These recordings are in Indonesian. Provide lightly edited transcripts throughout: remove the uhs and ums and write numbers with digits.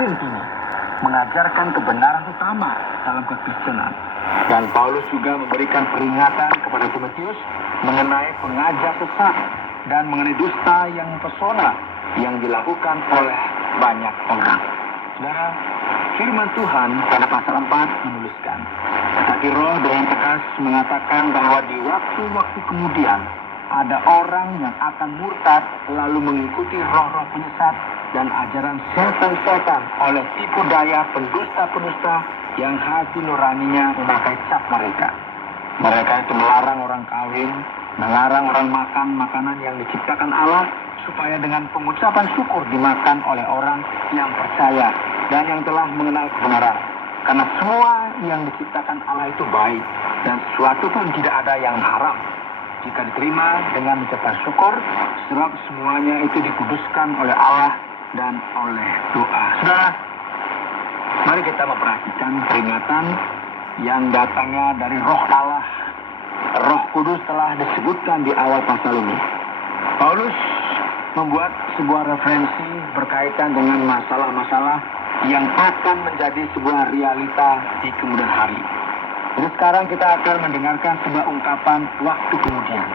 doktrin ini mengajarkan kebenaran utama dalam kekristenan. Dan Paulus juga memberikan peringatan kepada Timotius mengenai pengajar sesat dan mengenai dusta yang pesona yang dilakukan oleh banyak orang. Saudara, firman Tuhan pada pasal 4 menuliskan, tetapi Roh dengan tegas mengatakan bahwa di waktu-waktu kemudian ada orang yang akan murtad lalu mengikuti roh-roh penyesat dan ajaran setan-setan oleh tipu daya pendusta-pendusta yang hati nuraninya memakai cap mereka. Mereka itu melarang orang kawin, melarang orang makan makanan yang diciptakan Allah, supaya dengan pengucapan syukur dimakan oleh orang yang percaya dan yang telah mengenal kebenaran. Karena semua yang diciptakan Allah itu baik, dan sesuatu pun tidak ada yang haram jika diterima dengan mengucapkan syukur, sebab semuanya itu dikuduskan oleh Allah dan oleh doa. Saudara, mari kita memperhatikan peringatan yang datangnya dari Roh Allah. Roh Kudus telah disebutkan di awal pasal ini. Paulus membuat sebuah referensi berkaitan dengan masalah-masalah yang akan menjadi sebuah realita di kemudian hari. Jadi sekarang kita akan mendengarkan sebuah ungkapan waktu kemudian.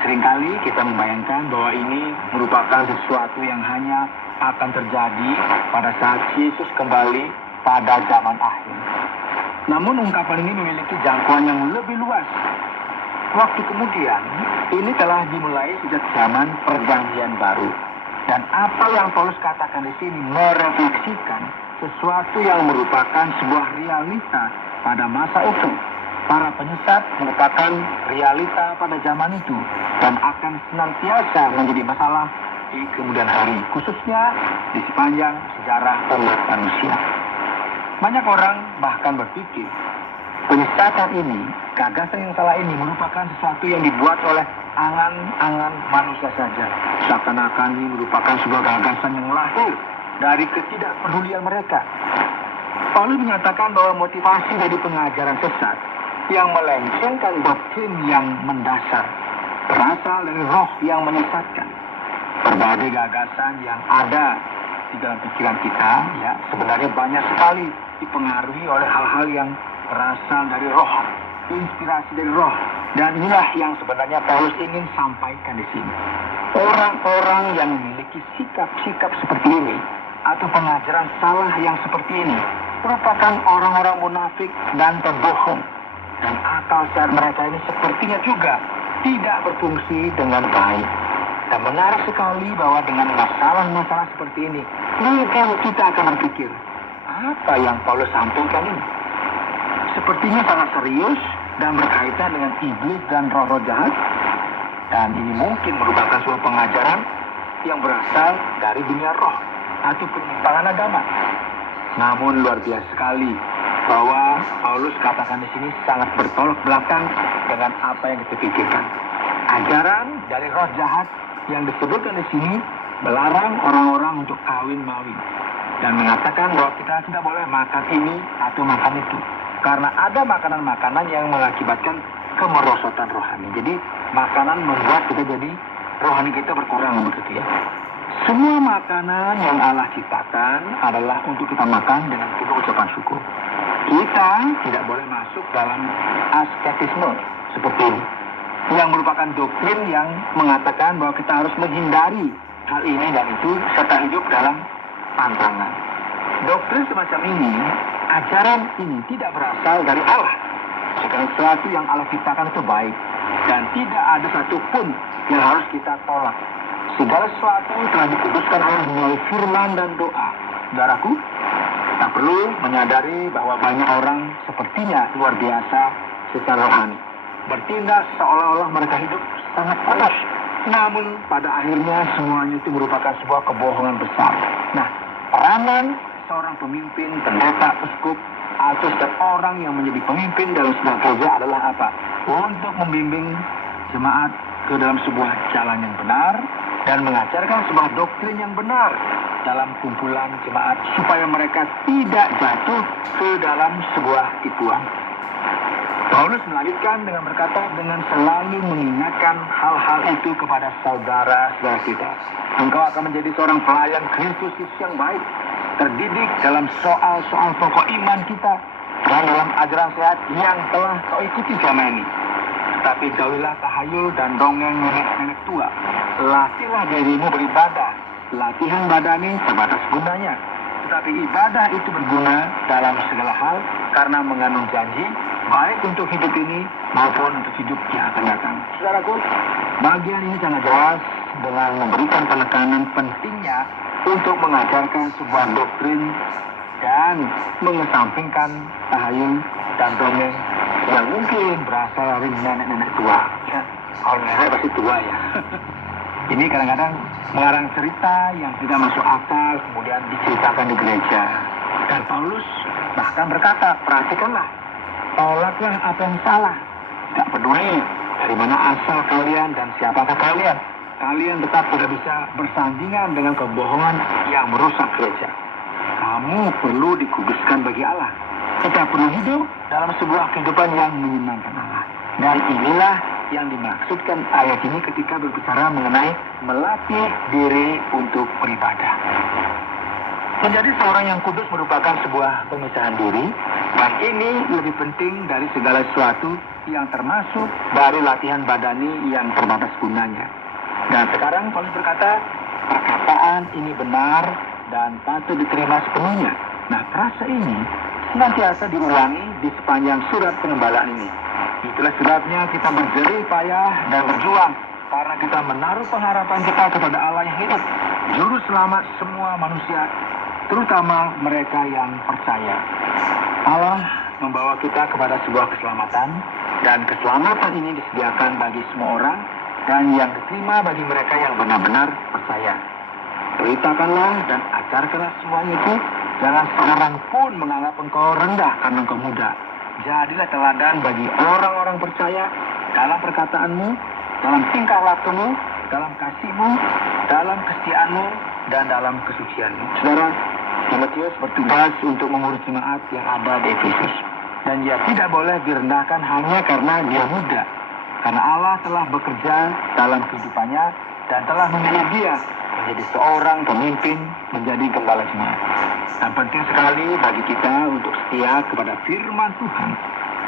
Seringkali kita membayangkan bahwa ini merupakan sesuatu yang hanya akan terjadi pada saat Yesus kembali pada zaman akhir. Namun ungkapan ini memiliki jangkauan yang lebih luas. Waktu kemudian, ini telah dimulai sejak zaman Perjanjian Baru. Dan apa yang Paulus katakan di sini merefleksikan sesuatu yang merupakan sebuah realita pada masa itu. Para penyesat merupakan realita pada zaman itu dan akan senantiasa menjadi masalah di kemudian hari, khususnya di sepanjang sejarah umat manusia. Banyak orang bahkan berpikir penyesatan ini, gagasan yang salah ini merupakan sesuatu yang dibuat oleh angan-angan manusia saja. Seakan-akan ini merupakan sebuah gagasan yang lahir dari ketidakpedulian mereka. Paulus menyatakan bahwa motivasi dari pengajaran sesat yang melencengkan doktrin yang mendasar berasal dari roh yang menyesatkan. Berbagai gagasan yang ada di dalam pikiran kita, ya, sebenarnya banyak sekali dipengaruhi oleh hal-hal yang berasal dari roh, inspirasi dari roh. Dan inilah yang sebenarnya Paulus ingin sampaikan di sini. Orang-orang yang memiliki sikap-sikap seperti ini atau pengajaran salah yang seperti ini merupakan orang-orang munafik dan pembohong. Dan akal sehat mereka ini sepertinya juga tidak berfungsi dengan baik. Dan menarik sekali bahwa dengan masalah-masalah seperti ini, mungkin kita akan berpikir, apa yang Paulus sampaikan ini? Sepertinya sangat serius dan berkaitan dengan iblis dan roh-roh jahat. Dan ini mungkin merupakan sebuah pengajaran yang berasal dari dunia roh atau penyimpangan agama. Namun luar biasa sekali bahwa Paulus katakan di sini sangat bertolak belakang dengan apa yang kita pikirkan. Ajaran dari roh jahat yang disebutkan di sini melarang orang-orang untuk kawin-mawin dan mengatakan bahwa kita tidak boleh makan ini atau makan itu karena ada makanan-makanan yang mengakibatkan kemerosotan rohani. Jadi makanan membuat kita jadi rohani kita berkurang, begitu ya. Semua makanan yang Allah ciptakan adalah untuk kita makan dengan penuh ucapan syukur. Kita tidak boleh masuk dalam asketisme seperti ini, yang merupakan doktrin yang mengatakan bahwa kita harus menghindari hal ini dan itu serta hidup dalam pantangan. Doktrin semacam ini, ajaran ini tidak berasal dari Allah. Segala sesuatu yang Allah ciptakan itu baik dan tidak ada satupun yang harus kita tolak. Segala sesuatu telah dikuduskan Allah melalui firman dan doa. Saudaraku, kita perlu menyadari bahwa banyak orang sepertinya luar biasa secara rohani, bertindak seolah-olah mereka hidup sangat kudus. Namun pada akhirnya semuanya itu merupakan sebuah kebohongan besar. Nah, peranan seorang pemimpin, pendeta, uskup, atau setiap orang yang menjadi pemimpin dalam sebuah gereja adalah apa? Untuk membimbing jemaat ke dalam sebuah jalan yang benar dan mengajarkan sebuah doktrin yang benar dalam kumpulan jemaat supaya mereka tidak jatuh ke dalam sebuah tipuan. Paulus melanjutkan dengan berkata, dengan selalu mengingatkan hal-hal itu kepada saudara-saudara kita. Engkau akan menjadi seorang pelayan Kristus yang baik. terdidik dalam soal-soal pokok iman kita dan dalam ajaran sehat yang telah kau ikuti selama ini. Tetapi jauhilah tahayul dan dongeng nenek-nenek tua. Latihlah dirimu beribadah. Latihan badani terbatas gunanya. Tetapi ibadah itu berguna dalam segala hal karena mengandung janji baik untuk hidup ini maupun untuk hidup yang akan datang. Saudaraku, bagian ini sangat jelas dengan memberikan penekanan pentingnya untuk mengajarkan sebuah doktrin dan mengesampingkan tahayul dan dongeng yang mungkin berasal dari nenek-nenek tua. Ya, kalau nenek pasti tua ya. Ini kadang-kadang mengarang cerita yang tidak masuk akal kemudian diceritakan di gereja. Dan Paulus bahkan berkata, perhatikanlah, tolaklah apa yang salah. Tidak peduli dari mana asal kalian dan siapakah kalian. Kalian tetap tidak bisa bersandingan dengan kebohongan yang merusak gereja. Kamu perlu dikuduskan bagi Allah. Kita perlu hidup dalam sebuah kehidupan yang menyenangkan Allah. Dan inilah yang dimaksudkan ayat ini ketika berbicara mengenai melatih diri untuk beribadah. Menjadi seorang yang kudus merupakan sebuah pemisahan diri, dan ini lebih penting dari segala sesuatu yang termasuk dari latihan badani yang terbatas gunanya. Dan sekarang Paulus berkata, perkataan ini benar dan patut diterima sepenuhnya. Nah, frase ini senantiasa diulangi di sepanjang surat pengembalaan ini. Itulah sebabnya kita berjerih payah dan berjuang, karena kita menaruh pengharapan kita kepada Allah yang hidup, juru selamat semua manusia, terutama mereka yang percaya. Allah membawa kita kepada sebuah keselamatan, dan keselamatan ini disediakan bagi semua orang, dan yang diterima bagi mereka yang benar-benar percaya. Beritakanlah dan ajarkanlah semuanya itu. Jangan seorang pun menganggap engkau rendah karena engkau muda. Jadilah teladan bagi orang-orang percaya dalam perkataanmu, dalam tingkah lakumu, dalam kasihmu, dalam kesetiaanmu, dan dalam kesucianmu. Saudara, Timotius bertugas untuk mengurus jemaat yang ada di Efesus. Dan dia tidak boleh direndahkan hanya karena dia muda. Karena Allah telah bekerja dalam kehidupannya dan telah memilih dia menjadi seorang pemimpin, menjadi gembala jemaat. Dan penting sekali bagi kita untuk setia kepada firman Tuhan,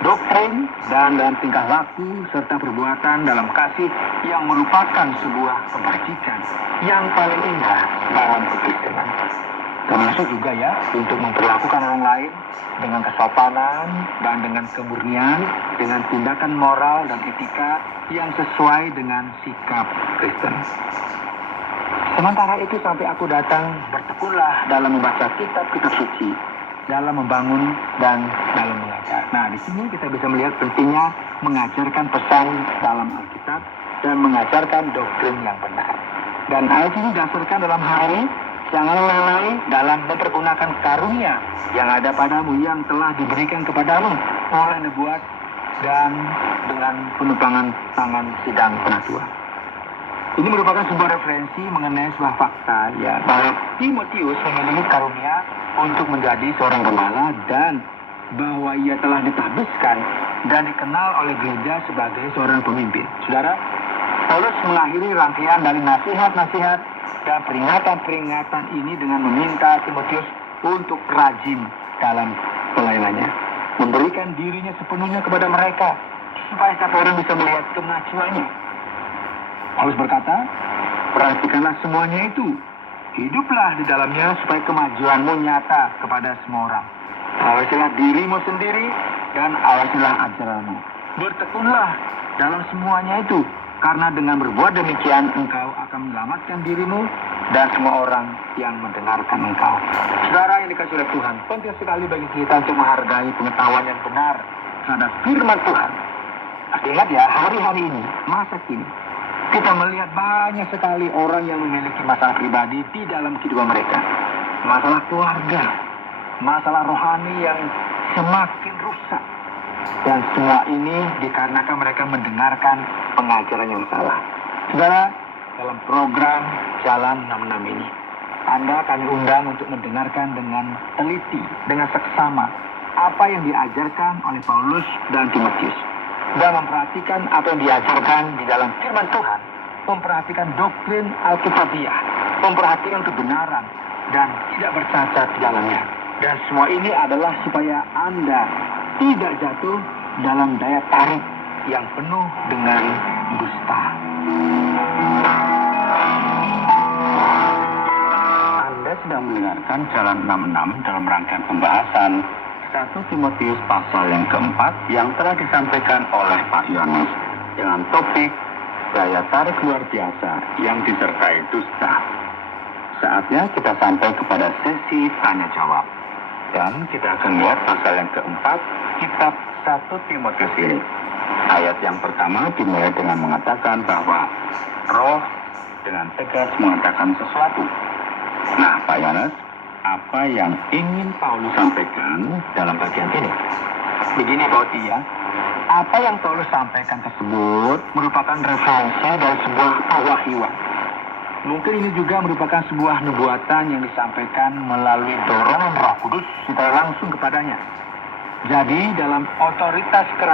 doktrin, dan dalam tingkah laku serta perbuatan dalam kasih yang merupakan sebuah kebajikan yang paling indah dalam kekristenan. Termasuk juga ya untuk memperlakukan orang lain dengan kesopanan dan dengan kemurnian, dengan tindakan moral dan etika yang sesuai dengan sikap Kristen. Sementara itu sampai aku datang, bertekunlah dalam membaca kitab-kitab suci, dalam membangun dan dalam mengajar. Nah, di sini kita bisa melihat pentingnya mengajarkan pesan dalam Alkitab dan mengajarkan doktrin yang benar. Dan ayat ini didasarkan dalam hal ini, jangan lalai dalam mempergunakan karunia yang ada padamu, yang telah diberikan kepadamu oleh nubuat dan dengan penumpangan tangan sidang penatua. Ini merupakan sebuah referensi mengenai sebuah fakta ya, bahwa Timotius memiliki karunia untuk menjadi seorang gembala dan bahwa ia telah ditabiskan dan dikenal oleh gereja sebagai seorang pemimpin. Saudara, Paulus mengakhiri rangkaian dari nasihat-nasihat dan peringatan-peringatan ini dengan meminta Timotius untuk rajin dalam pelayanannya, memberikan dirinya sepenuhnya kepada mereka supaya setiap orang bisa melihat kemajuannya. Paulus berkata, perhatikanlah semuanya itu, hiduplah di dalamnya supaya kemajuanmu nyata kepada semua orang. Awasilah dirimu sendiri dan awasilah ajaranmu. Bertekunlah dalam semuanya itu, karena dengan berbuat demikian engkau akan menyelamatkan dirimu dan semua orang yang mendengarkan engkau. Saudara yang dikasihi oleh Tuhan, penting sekali bagi kita untuk menghargai pengetahuan yang benar terhadap firman Tuhan. Ingat ya, hari-hari ini, masa kini, kita melihat banyak sekali orang yang memiliki masalah pribadi di dalam kehidupan mereka. Masalah keluarga, masalah rohani yang semakin rusak. Dan semua ini dikarenakan mereka mendengarkan pengajaran yang salah. Saudara, dalam program Jalan 66 ini, Anda kami undang untuk mendengarkan dengan teliti, dengan seksama, apa yang diajarkan oleh Paulus dan Timotius. Dan memperhatikan apa yang diajarkan di dalam firman Tuhan, memperhatikan doktrin Alkitabiah, memperhatikan kebenaran, dan tidak bercacat di dalamnya. Dan semua ini adalah supaya Anda tidak jatuh dalam daya tarik yang penuh dengan dusta. Anda sedang mendengarkan Jalan 66 dalam rangkaian pembahasan 1 Timotius pasal yang keempat yang telah disampaikan oleh Pak Yohanes dengan topik daya tarik luar biasa yang disertai dusta. Saatnya kita sampai kepada sesi tanya jawab. Dan kita akan lihat pasal yang keempat kitab 1 Timotius ini. Ayat yang pertama dimulai dengan mengatakan bahwa Roh dengan tegas mengatakan sesuatu. Nah, Pak Yohanes, apa yang ingin Paulus sampaikan dalam bagian ini? Begini, Pak Oti, ya. Apa yang Paulus sampaikan tersebut merupakan referensi dari sebuah pewahyuan. Mungkin ini juga merupakan sebuah nubuatan yang disampaikan melalui dorongan Roh Kudus secara langsung kepadanya. Jadi, dalam otoritas kerajaan